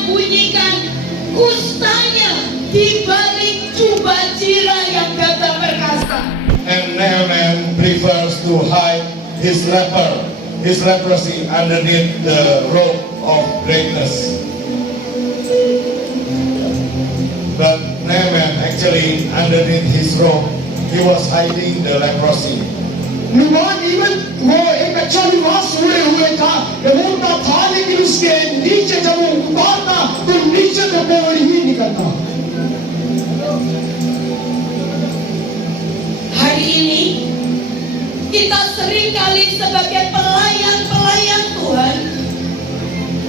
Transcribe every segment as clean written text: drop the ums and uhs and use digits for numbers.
menyembunyikan kustanya di balik jubah zirah yang gagah perkasa. And Naaman prefers to hide his leprosy underneath the robe of greatness. But Naaman actually underneath his robe, he was hiding the leprosy. नुमान even वो एक अच्छा लिबास ओढ़े हुए था, ओढ़ता था, लेकिन उसके नीचे जब वो उतारता तो नीचे तो कोई ही निकलता. Hari ini kita seringkali sebagai pelayan-pelayan Tuhan,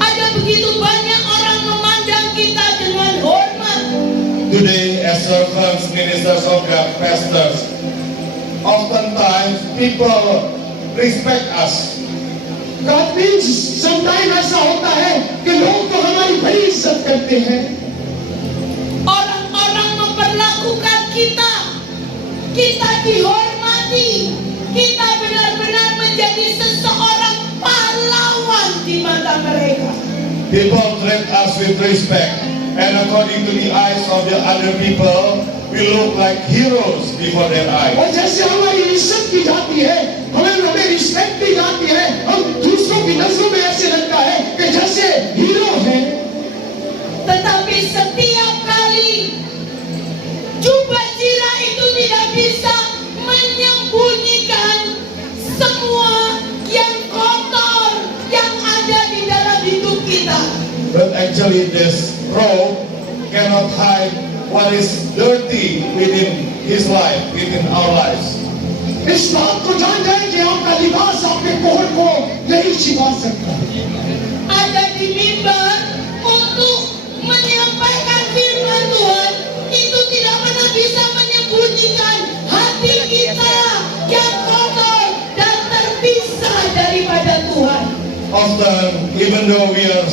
ada begitu banyak orang memandang kita dengan hormat. Today, as servants, ministers of God, pastors, oftentimes people respect us. God means sometimes ऐसा होता है कि लोग तो हमारी बड़ी इज्जत करते हैं. Orang-orang memperlakukan kita dihormati, kita benar-benar menjadi seseorang pahlawan di mata mereka. People treat us with respect, and according to the eyes of the other people, we look like heroes before their eyes. और जैसे हमारी इज्जत की जाती है, हमें रिस्पेक्ट दी जाती है, हम दूसरों की नजरों में ऐसे लगता है कि जैसे हीरो हैं. Tetapi setiap kali jubah zirah itu tidak bisa menyembunyikan semua yang kotor yang ada di dalam hidup kita. But actually this robe cannot hide what is dirty within his life, within our lives. इस बात को जान जाए कि आपका लिबास आपके कोहर को नहीं छिपा सकता. Ada di mimbar untuk menyampaikan firman Tuhan, itu tidak pernah bisa menyembunyikan hati kita yang kotor dan terpisah daripada Tuhan. Often, even though we are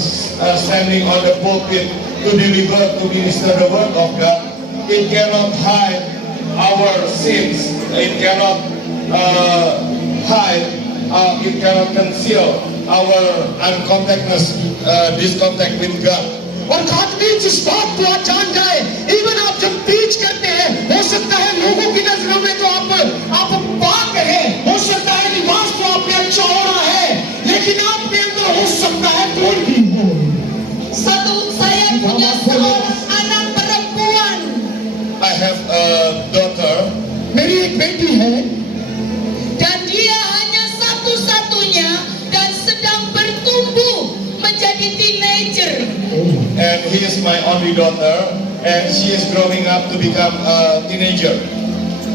standing on the pulpit to deliver, to minister the word of God, it cannot hide our sins. It cannot it cannot conceal our discontact with God. और God means इस बात को आप जान जाए, इवन आप जब प्रीच करते हैं, हो सकता है लोगों की नजरों में तो आप पाक हैं, हो सकता है लिबास तो आपने अच्छा ओढ़ा है, लेकिन आपके अंदर हो सकता है कोई भी हो. Saya punya seorang anak perempuan. I have a daughter, मेरी एक बेटी है, Dan dia hanya satu-satunya dan sedang bertumbuh menjadi teenager. and he is my only daughter, and she is growing up to become a teenager.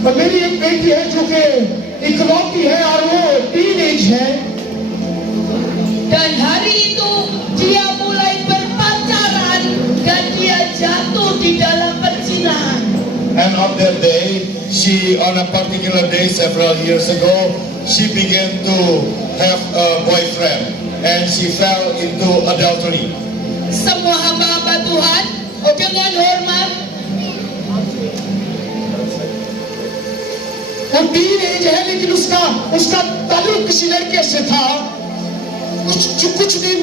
और मेरी एक बेटी है जो कि इकलौती है और वो टीनेज है. Dan hari itu dia mulai berpacaran dan dia jatuh di dalam perzinahan. And on that day, on a particular day several years ago, she began to have a boyfriend, and she fell into adultery. Semua hamba-hamba Tuhan dengan hormat, वो टीनेज है, लेकिन उसका ताल्लुक किसी लड़के से था. कुछ दिन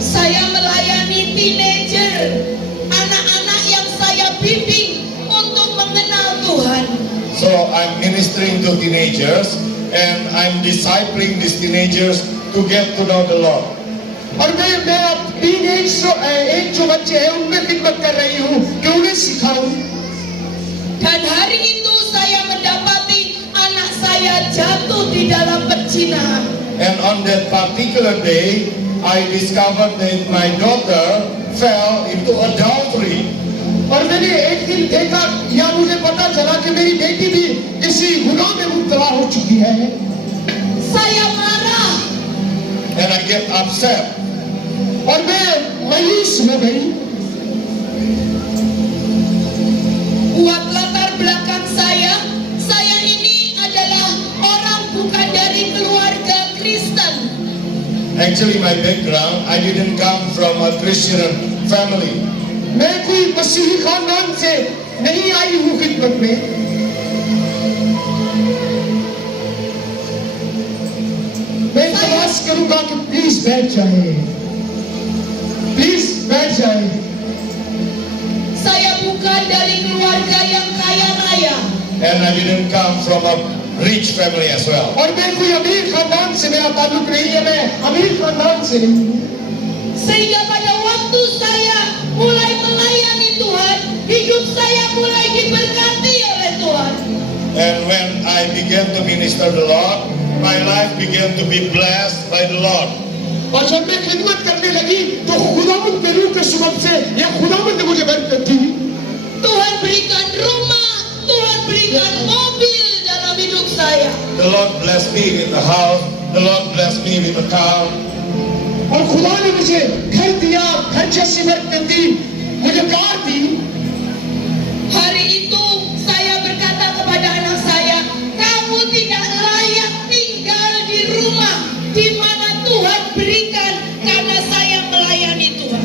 saya melayani teenager, anak-anak yang saya bimbing untuk mengenal Tuhan. So I'm ministering to teenagers, and I'm discipling these teenagers to get to know the Lord. और मैं अब टीनेज जो बच्चे हैं उनमें खिदमत कर रही हूँ कि उन्हें सिखाऊं. Dan hari itu saya mendapati anak saya jatuh di dalam perzinahan. And on that particular day, I discovered that my daughter fell into adultery. और मैंने एक दिन देखा या मुझे पता चला कि मेरी बेटी भी किसी गुनाह में मुब्तला हो चुकी है. Saya marah. And I get upset. और मैं मायूस हो गई. Buat latar belakang saya ini adalah orang bukan dari keluarga Kristen. Actually, my background, I didn't come from a Christian family. मैं कोई मसीही खानदान से नहीं आई हूँ खिदमत में. मैं इकतबास रिक्वेस्ट करूंगा कि प्लीज बैठ जाए, प्लीज बैठ जाए। Saya bukan dari keluarga yang kaya raya. And I didn't come from a rich family as well. और मैं कोई अमीर खानदान से मेरा ताल्लुक नहीं है, मैं अमीर खानदान से नहीं हूँ। Sehingga pada waktu saya mulai melayani Tuhan, hidup saya mulai diberkati oleh Tuhan. And when I began to minister the Lord, my life began to be blessed by the Lord. और जब मैं खिदमत करने लगी तो खुदावंद के रूह के सबब से या खुदावंद ने मुझे बरकत दी। Tuhan berikan rumah, Tuhan berikan mobil dalam hidup saya. The Lord blessed me with a house. The Lord blessed me with a car. और खुदा ने मुझे घर दिया, घर जैसी बरकत दी, मुझे कार दी। Hari itu saya berkata kepada anak saya, kamu tidak layak tinggal di rumah di mana Tuhan berikan karena saya melayani Tuhan.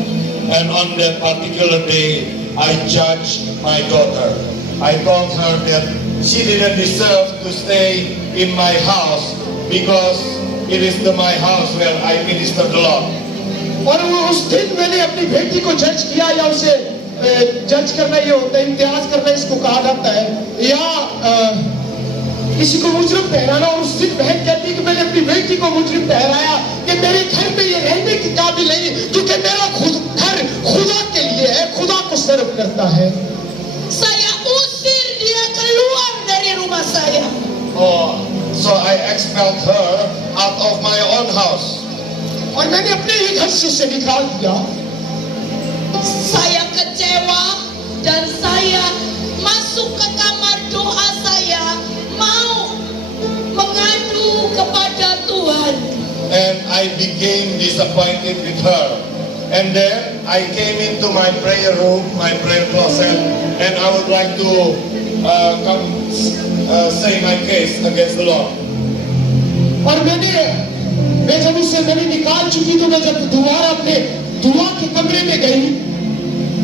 And on that particular day, I judged my daughter. I told her that she didn't deserve to stay in my house because it is my house where I minister the Lord. और वो उस दिन मैंने अपनी बेटी को जज किया, या उसे जज करना ये होता है, इम्तियाज करना इसको कहा जाता है, या किसी को मुजरिम ठहराना। और उस दिन बहन कहती कि मैंने अपनी बेटी को मुजरिम ठहराया कि मेरे घर में ये रहने की काबिल नहीं, क्योंकि मेरा घर खुदा के लिए है, खुदा को सर्व करता है। Saya usir dia keluar dari rumah saya. Oh, so I expelled her out of my own house. और मैंने अपने ही घर से उसे निकाल दिया। Saya kecewa dan saya masuk ke kamar doa saya mau mengadu kepada Tuhan. And I became disappointed with her. And then I came into my prayer room, my prayer closet, and I would like to come say my case against the Lord. और मैं जब उससे मैंने निकाल चुकी तो मैं जब दोबारा अपने दुआ के कमरे में गई,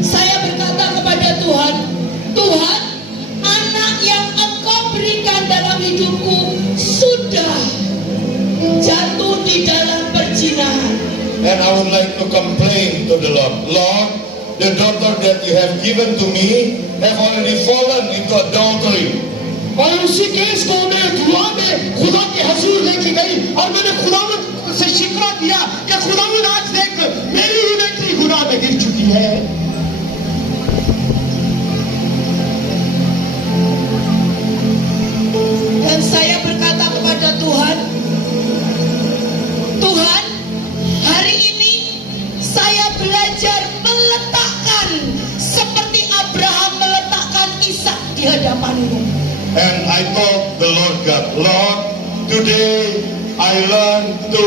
Saya berkata kepada Tuhan, Tuhan, anak yang Engkau berikan dalam hidupku sudah jatuh di dalam perzinahan. And I would like to complain to the Lord. Lord, the daughter that you have given to me have already fallen into adultery. और उसी केस को मैं दुआ में खुदा के हजूर लेके गई और मैंने खुदावंद से शिकवा किया कि खुदावंद आज देख मेरी ही बेटी गुनाह में गिर चुकी है। Dan saya berkata kepada Tuhan, Tuhan, hari ini saya belajar meletakkan seperti Abraham meletakkan Ishak di hadapan-Mu. And I told the Lord God, Lord, today I learned to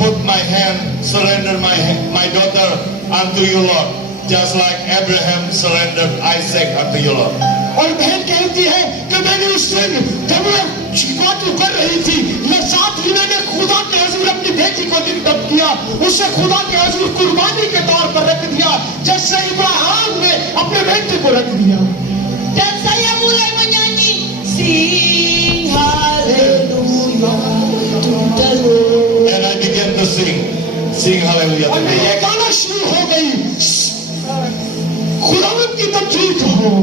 put my hand, surrender my daughter unto you, Lord, just like Abraham surrendered Isaac unto you, Lord. और बहन कहती है कि मैंने उस दिन जब मैं बातें कर रही थी, मैं साथ ही मैंने खुदा के हजूर अपनी बेटी को निकट किया, उसे खुदा के हजूर कुर्बानी के तौर पर रख दिया, जैसे इब्राहिम ने अपने बेटे को रख दिया। Dan saya mulai menyanyi, sing hallelujah to the Lord. And I began to sing hallelujah. और मैं ये गाना शुरू हो गई, खुदावंद की तकरीर करो।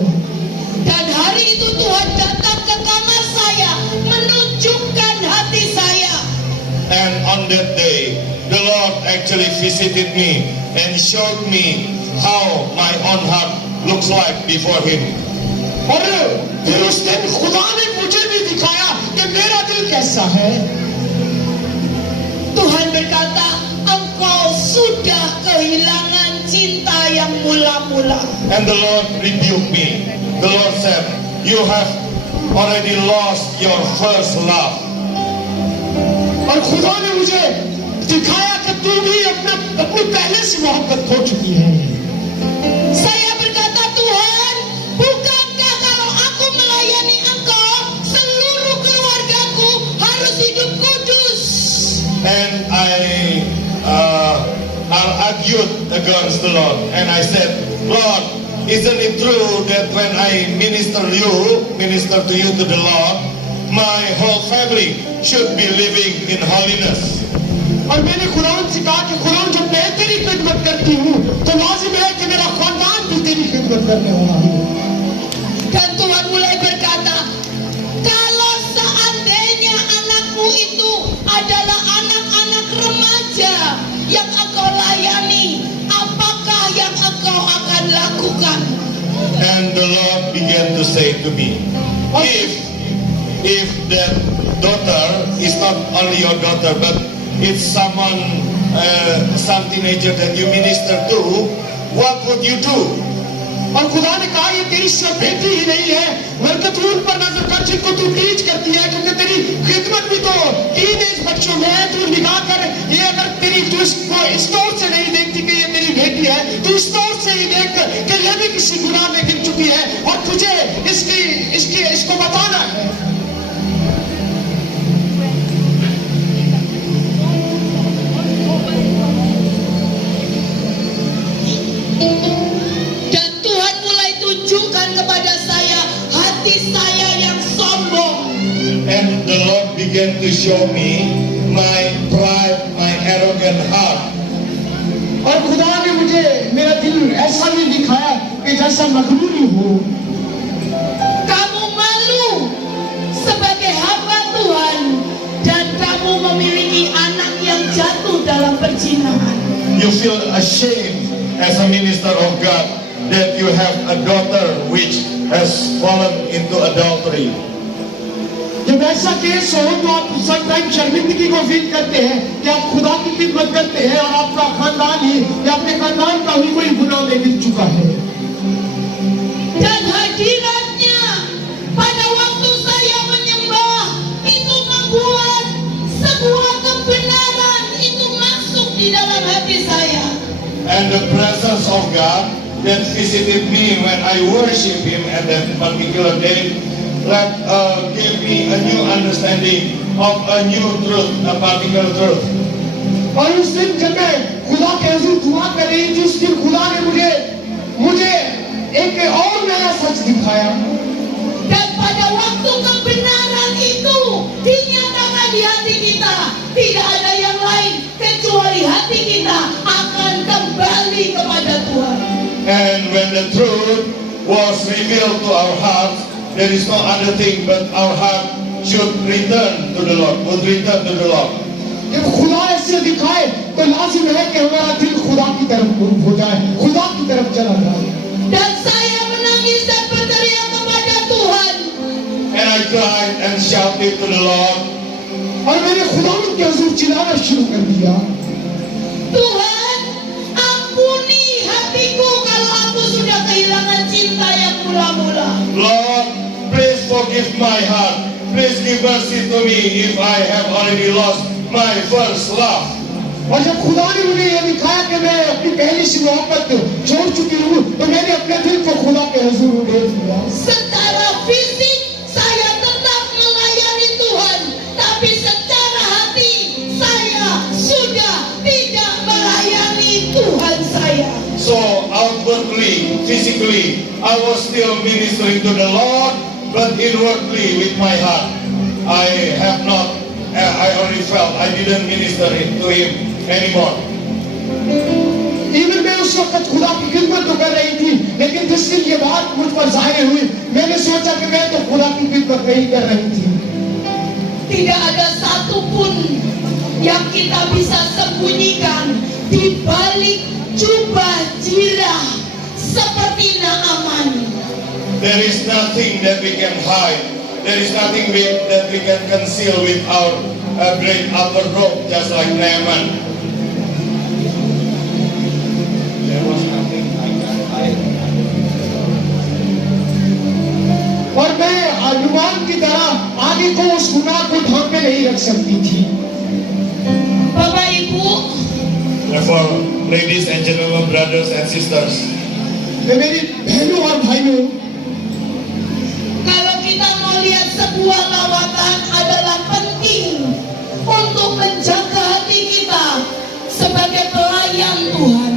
Dan hari itu Tuhan datang ke kamar saya, menunjukkan hati saya. And on that day, the Lord actually visited me and showed me how my own heart looks like before Him. और फिर उस दिन खुदा ने मुझे भी दिखाया कि मेरा दिल कैसा है। Tuhan berkata, engkau sudah kehilangan cinta yang mula-mula. And the Lord rebuked me. The Lord said, you have already lost your first love. और खुदा ने मुझे दिखाया कि तू भी अपनी पहले से मोहब्बत खो चुकी है। Saya berkata, Tuhan, bukankah kalau aku melayani Engkau, seluruh keluargaku harus hidup kudus? And I argued against the Lord. And I said, Lord, isn't it true that when I minister to you to the Lord, my whole family should be living in holiness. और मैंने खुदावंद से कहा कि खुदावंद जब मैं तेरी खिदमत करती हूँ तो लाजिम है कि मेरा खानदान भी तेरी खिदमत करने वाला है. Dan Tuhan mulai berkata, kalau seandainya anakmu itu adalah anak-anak remaja yang engkau layani, apakah yang engkau akan lakukan? And the Lord began to say to me, if that daughter is not only your daughter, but it's some teenager that you minister to, what would you do? और खुदा ने कहा ये तेरी सिर्फ बेटी ही नहीं है बल्कि तू उन पर नजर कर जिनको तू टीच करती है, क्योंकि तेरी खिदमत भी तो टीनेज बच्चों में है. तू निगाह कर, ये अगर तेरी तू इस तौर से नहीं देखती कि ये तेरी बेटी है, तू इस तौर से ही देख कि ये भी किसी गुनाह में गिर चुकी है और तुझे इसको बताना है. Dan Tuhan mulai tunjukkan kepada saya hati saya yang sombong. And the Lord began to show me my pride, my arrogant heart. और खुदा ने मुझे मेरा दिल ऐसा भी दिखाया कि जैसा मगरूरी हो. Kamu malu sebagai hamba Tuhan dan kamu memiliki anak yang jatuh dalam perzinahan. You feel ashamed as a minister of God that you have a daughter which has fallen into adultery. जब ऐसा केस हो तो आप समटाइम शर्मिंदगी को फील करते हैं कि आप खुदा की खिदमत करते हैं और आपका खानदान ही या अपने खानदान का ही कोई गुनाह में गिर चुका है. Dan hadiratnya pada waktu saya menyembah itu membuat sebuah kebenaran itu masuk di dalam hati saya. And the presence of God that visited me when I worship Him at that particular day, gave me a new understanding of a new truth, a particular truth. और उस दिन जब मैं खुदा के हुजूर दुआ कर रही थी, उस दिन खुदा ने मुझे एक और नया सच दिखाया. Dan pada waktu kebenaran itu dinyatakan di hati kita, tidak ada yang lain kecuali hati kita akan kembali kepada Tuhan. And when the truth was revealed to our hearts, there is no other thing but our heart should return to the Lord, would return to the Lord. जब खुदा ऐसे दिखाए तो लाजिम है कि हमारा दिल खुदा की तरफ मुड़ हो जाए, खुदा की तरफ चला जाए. Dan saya menangis dan berteriak kepada Tuhan. And I cried and shouted to the Lord. और मैंने खुदा के हुजूर चिल्लाना शुरू कर दिया. Tuhan, ampuni hatiku kalau aku sudah kehilangan cinta yang mula-mula. Lord, please forgive my heart. Please give mercy to me if I have already lost my first love. और जब खुदा ने मुझे ये दिखाया कि मैं अपनी पहली सी मोहब्बत छोड़ चुकी हूँ तो मैंने अपने दिल को खुदा के हुजूर भेज दिया. Secara fisik saya tetap melayani Tuhan, tapi secara hati saya sudah tidak melayani Tuhan saya. So outwardly, physically, I was still ministering to the Lord, but inwardly with my heart, I already felt I didn't minister to Him anymore. Even मैं उस वक्त खुदा की खिदमत तो कर रही थी, लेकिन जिस दिन ये बात मुझ पर जाहिर हुई, मैंने सोचा कि मैं तो खुदा की खिदमत नहीं कर रही थी. Tidak ada satupun yang kita bisa sembunyikan di balik jubah jirah seperti Naaman. There is nothing that we can hide. There is nothing that we can conceal with our great upper robe, just like Naaman. There was nothing I can hide. और मैं अनुमान की तरह आगे को उस गुनाह को ढांपे नहीं रख सकती थी. Bapak Ibu, Therefore, ladies and gentlemen, brothers and sisters, मेरी बहनों और भाइयों, kalau kita mau lihat sebuah lawatan adalah penting untuk menjaga hati kita sebagai pelayan Tuhan.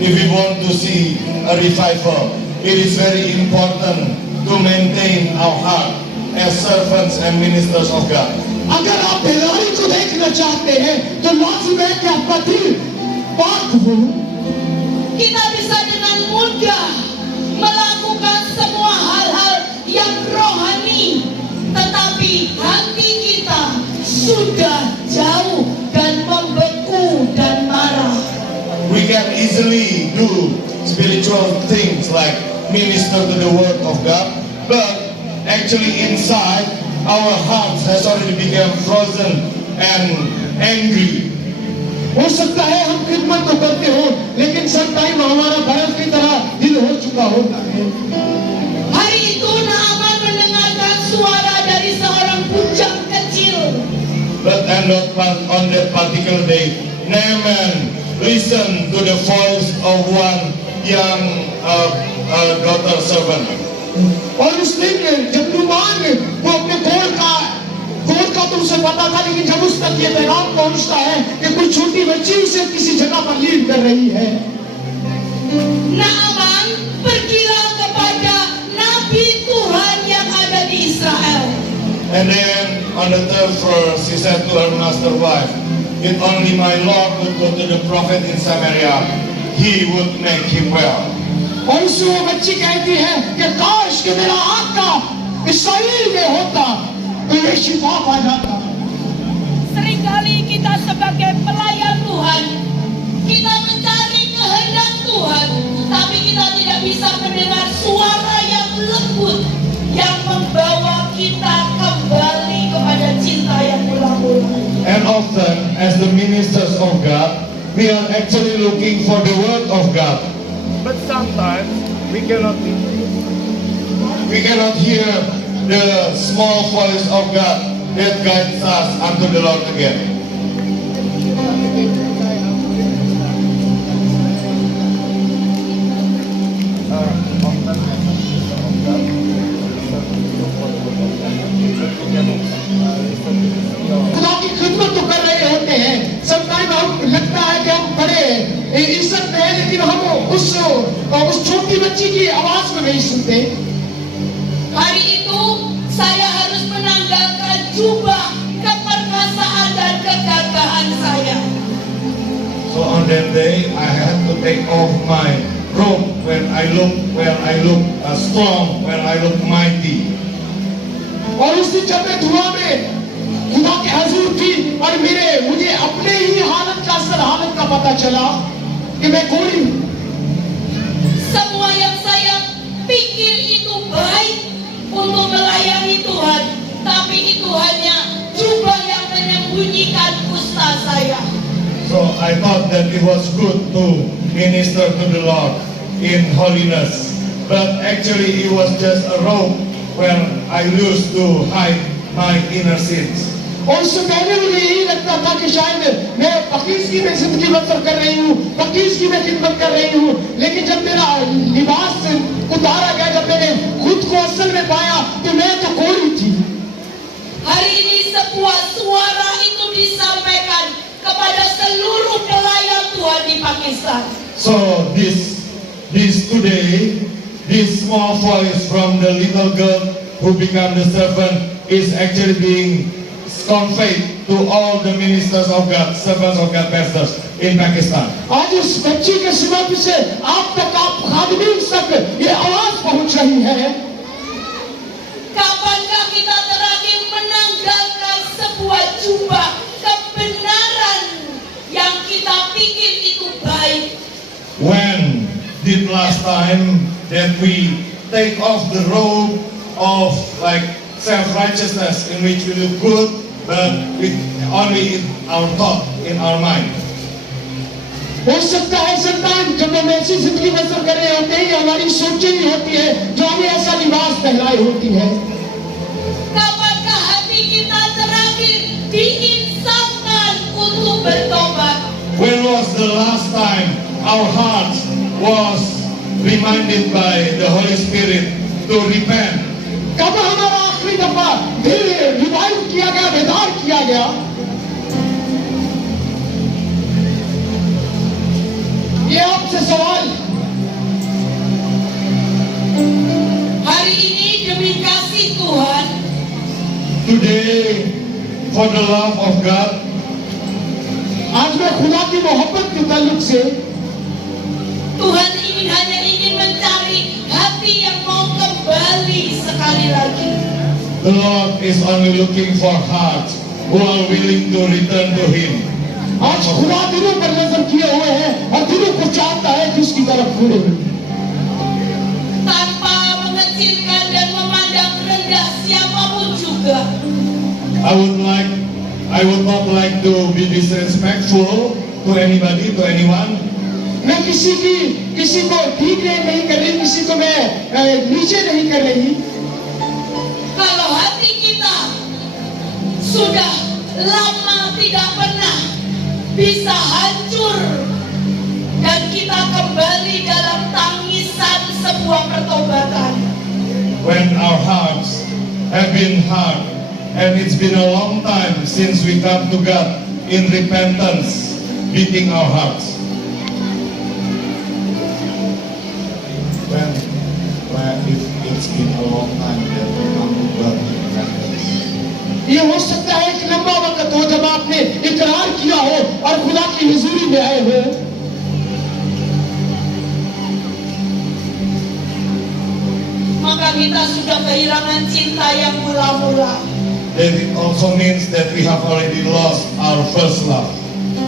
if we want to see a revival, it is very important to maintain our heart as servants and ministers of God. अगर आप बेदारी को देखना चाहते हैं तो लाजिम है कि आपका दिल पाक हो. Kita bisa dengan mudah melakukan semua hal-hal yang rohani, tetapi hati kita sudah jauh dan membeku dan marah. We can easily do spiritual things like minister to the word of God, but actually inside our hearts has already become frozen and angry. हो सकता है हम खिदमत तो करते हो, लेकिन समटाइम हमारा बर्फ की तरह दिल हो चुका होता है. Hari itu Naaman mendengarkan suara dari seorang bujang kecil. But on that particular day, Naaman listened to the voice of one young daughter servant. और उस दिन जब नुमान वो अपने कोल का तो उसे पता था, लेकिन जब उस तक ये पैगाम पहुंचता है कि कोई छोटी बच्ची उसे किसी जगह पर लीड कर रही है. Naaman pergilah kepada Nabi Tuhan yang ada di Israel. And then on the third verse, he said to her master wife, if only my Lord would go to the prophet in Samaria, he would make him well. और उससे वो बच्ची कहती है कि काश कि मेरा आका इस्राएल में होता तो ये शिफा पा जाता. Seringkali kita sebagai pelayan Tuhan, kita mencari kehendak Tuhan, tapi kita tidak bisa mendengar suara yang lembut yang membawa kita kembali kepada cinta yang mula-mula. And often, as the ministers of God, we are actually looking for the word of God. But sometimes we cannot hear the small voice of God that guides us unto the Lord again. खुदा की खिदमत तो कर रहे होते हैं, समटाइम हम लगता है कि हम बड़े इज्जत में हैं, लेकिन हम उस छोटी बच्ची की आवाज में नहीं सुनते. Hari itu saya harus menanggalkan jubah keperkasaan dan kegagahan saya. So on that day, I had to take off my robe when I look strong, when I look mighty. और उस दिन जब मैं धुआं में खुदा के हजूर थी और मुझे अपने ही हालत का पता चला कि मैं कोई हूं. Semua yang saya pikir itu baik untuk melayani Tuhan, tapi itu hanya jubah yang menyembunyikan kusta saya. So I thought that it was good to minister to the Lord in holiness, but actually it was just a robe where I used to hide my inner sins. और उससे पहले मुझे यही लगता था कि शायद मैं पकीज़गी में जिंदगी बसर कर रही हूँ, पकीज़गी में खिदमत कर रही हूँ, लेकिन जब मेरा लिबास उतारा गया, जब मैंने खुद को असल में पाया तो मैं तो कोई थी. Hari ini sebuah suara itu disampaikan kepada seluruh pelayan Tuhan di Pakistan. So this today, this small voice from the little girl who became the servant is actually being conveyed to all the ministers of God, servants of God, pastors in Pakistan. आज उस बच्ची के सबब से आप तक, आप खादिमीन तक ये आवाज पहुंच रही है. Kapankah kita terakhir menanggalkan sebuah jubah kebenaran yang kita pikir itu baik? When did last time that we take off the robe of like self-righteousness in which we look good, but with only in our thought, in our mind? हो सकता है समटाइम जब हम ऐसी जिंदगी बसर कर रहे होते हैं, हमारी सोचें ही होती है जो हमें ऐसा लिबास पहनाई होती है. Kapankah hati kita terakhir diinsafkan untuk bertobat? When was the last time our hearts was reminded by the Holy Spirit to repent? कब हमारा आखिरी दफा दिल रिवाइव किया गया, बेदार किया गया? ये आपसे सवाल. Hari ini demi kasih Tuhan, Today, for the love of God. आज मैं खुदा की मोहब्बत के ताल्लुक से Tuhan hanya ingin mencari hati yang mau kembali sekali lagi. The Lord is only looking for hearts who are willing to return to Him. आज खुदा दिलों पर नजर किए हुए हैं और दिलों को चाहता है कि उसकी तरफ मुड़े। Tanpa mengecilkan dan memandang rendah siapapun juga. I would not like to be disrespectful to anybody, to anyone. मैं किसी को ठीक नहीं कर रही, किसी को मैं नीचे नहीं कर रही। Kalau hati kita sudah lama tidak pernah bisa hancur dan kita kembali dalam tangisan sebuah pertobatan. When our hearts have been hard and it's been a long time since we come to God in repentance, beating our hearts. When if it's been a long time that we come to God in repentance. ये हो सकता है कि लंबा वक्त हो जब आपने इकरार किया हो और खुदा की हुजूरी में आए हो। Maka kita sudah kehilangan cinta yang mula-mula. Then it also means that we have already lost our first love.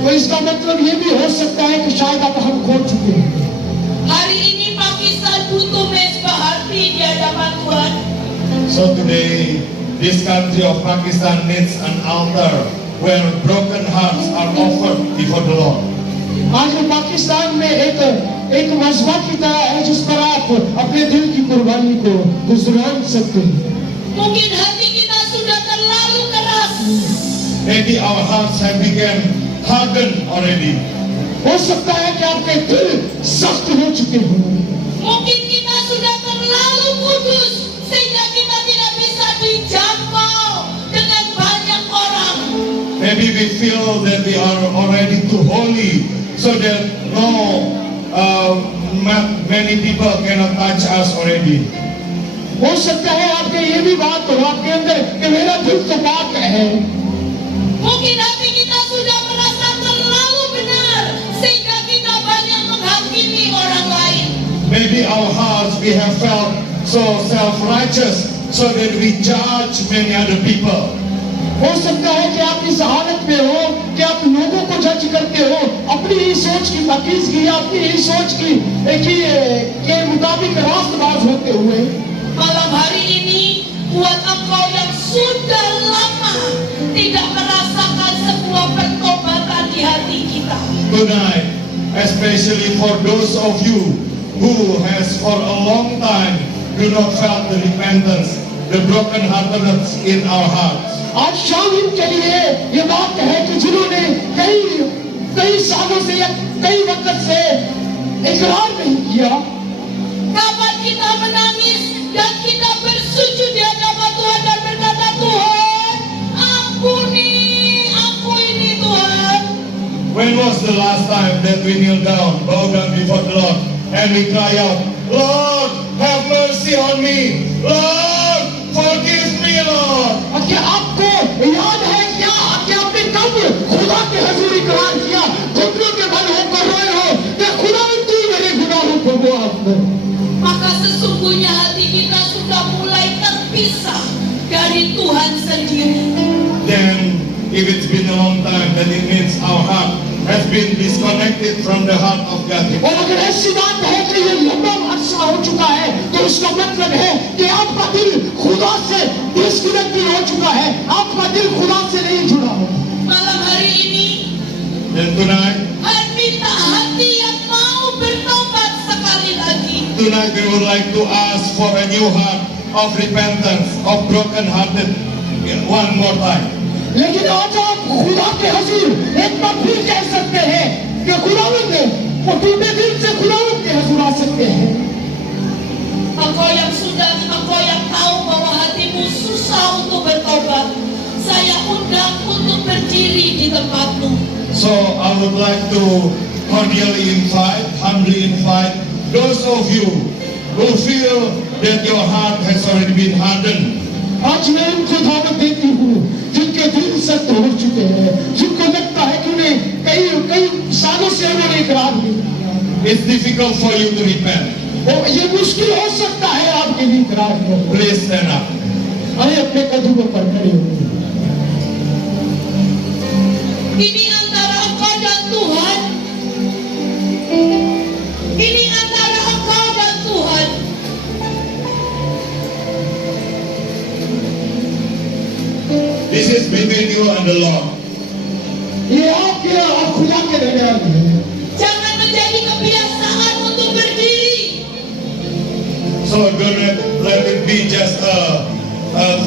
तो इसका मतलब ये भी हो सकता है कि शायद अब हम खो चुके हैं। Hari ini Pakistan butuh mezbah hati di hadapan Tuhan. So today, this country of Pakistan needs an altar where broken hearts are offered before the Lord. आज वो पाकिस्तान में एक मजबा की तरह है जिस पर आप अपने दिल की कुर्बानी को गुजरान सकते हैं। Mungkin hati kita sudah terlalu keras. Maybe our hearts have become hardened already. हो सकता है कि आपके दिल सख्त हो चुके हों। Mungkin kita sudah terlalu kudus sehingga kita tidak bisa dijangkau dengan banyak orang. Maybe we feel that we are already too holy, so that many people cannot touch us already. हो सकता है आपके ये भी बात हो आपके अंदर कि मेरा दिल तो पाक है। Mungkin hati kita sudah merasa terlalu benar sehingga kita banyak menghakimi orang lain. Maybe our hearts we have felt so self-righteous, so that we judge many other people. हो सकता है कि आप इस हालत में हो कि आप लोगों को जज करते हो अपनी ही सोच की पाकीज़गी या अपनी ही सोच की के मुताबिक रास्तबाज होते हुए। Malam hari ini buat engkau yang sudah lama tidak merasakan sebuah pertobatan di hati kita. Tonight, especially for those of you who has for a long time do not felt the repentance, the broken-heartedness in our hearts. आज शाम के लिए ये बात है कि जिन्होंने कई सालों से या कई वक्त से इकरार नहीं किया। Kapan kita menangis dan kita bersujud di hadapan Tuhan dan berkata, Tuhan, ampuni aku ini Tuhan. When was the last time that we kneel down, bow down before the Lord, and we cry out, Lord, have mercy on me. Lord, forgive me, Lord. और क्या आपको याद है क्या कि आपने कब खुदा के हुजूर इकरार किया, घुटनों के बल होकर रोए हो कि खुदा तू मेरे गुनाहों को माफ कर। Maka sesungguhnya hati kita sudah mulai terpisah dari Tuhan sendiri. Then, if it's been a long time, then it means our heart has been disconnected from the heart of God. और अगर ऐसी बात है कि ये लंबा अरसा हो चुका है तो इसका मतलब है कि आपका दिल खुदा से डिस्कनेक्टेड हो चुका है, आपका दिल खुदा से नहीं जुड़ा हो। Malam hari ini, Then tonight minta hati yang mau bertobat sekali lagi. Tonight we would like to ask for a new heart of repentance, of broken-hearted, one more time. लेकिन आज आप खुदा के हुजूर एक बार फिर कह सकते हैं कि खुदावंद वो टूटे दिल से खुदावंद के हुजूर आ सकते हैं। Engkau yang tahu bahwa hatimu susah untuk bertobat, saya undang untuk berdiri di tempatmu. So I would like to humbly invite those of you who feel that your heart has already been hardened. आज मैं उनको दावत देती हूँ जिनके जो दिल सख्त हो चुके हैं, जिनको लगता है कि उन्हें कई सालों से उन्होंने इकरार नहीं किया। It's difficult for you to repent. और ये मुश्किल हो सकता है आपके लिए इकरार करना। Please stand up. आइए अपने कदमों पर खड़े होंगे। Ini antara engkau dan Tuhan. Ini antara engkau dan Tuhan. This is between you and the Lord. ये आपके आप खुदा के दरमियान में है। Jangan menjadi kebiasaan untuk berdiri. So don't let it be just a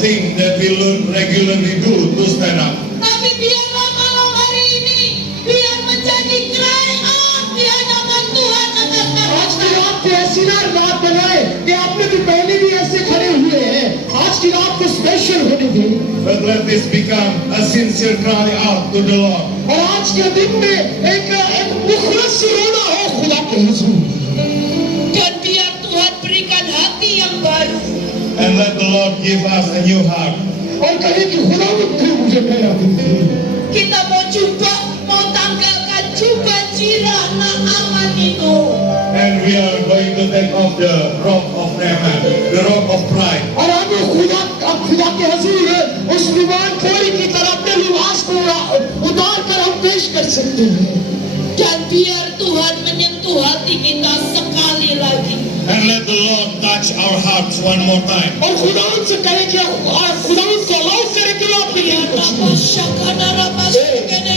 thing that we regularly do to stand up. Tapi biarlah malam hari ini biar menjadi cry-out di hadapan Tuhan atas nama आज की रात को ऐसी ना रात बनाए कि आपने भी पहले भी ऐसे खड़े हुए हैं। आज की रात को स्पेशल होने दें But let this become a sincere cry out to the Lord. और आज के दिन में एक मुखलस रोना हो खुदा के हुजूर। dan biar Tuhan berikan hati yang baru. And let the Lord give us a new heart. और कहे कि खुदा फिर मुझे नया दिल दे। Kita mau tanggalkan juga jirah Naaman itu. And we are going to take off the robe of Naaman, the robe of pride. और हम खुदा के हुजूर उस दीवान खोरी की तरह अपने लिबास को उतार कर हम पेश कर सकते हैं। Dan biar Tuhan menyentuh hati kita sekali lagi. And let the Lord touch our hearts one more time. और खुदा से कहे कि खुदा को अलाउ करे कि आप Ya Rabba Syakana Rabba Syakana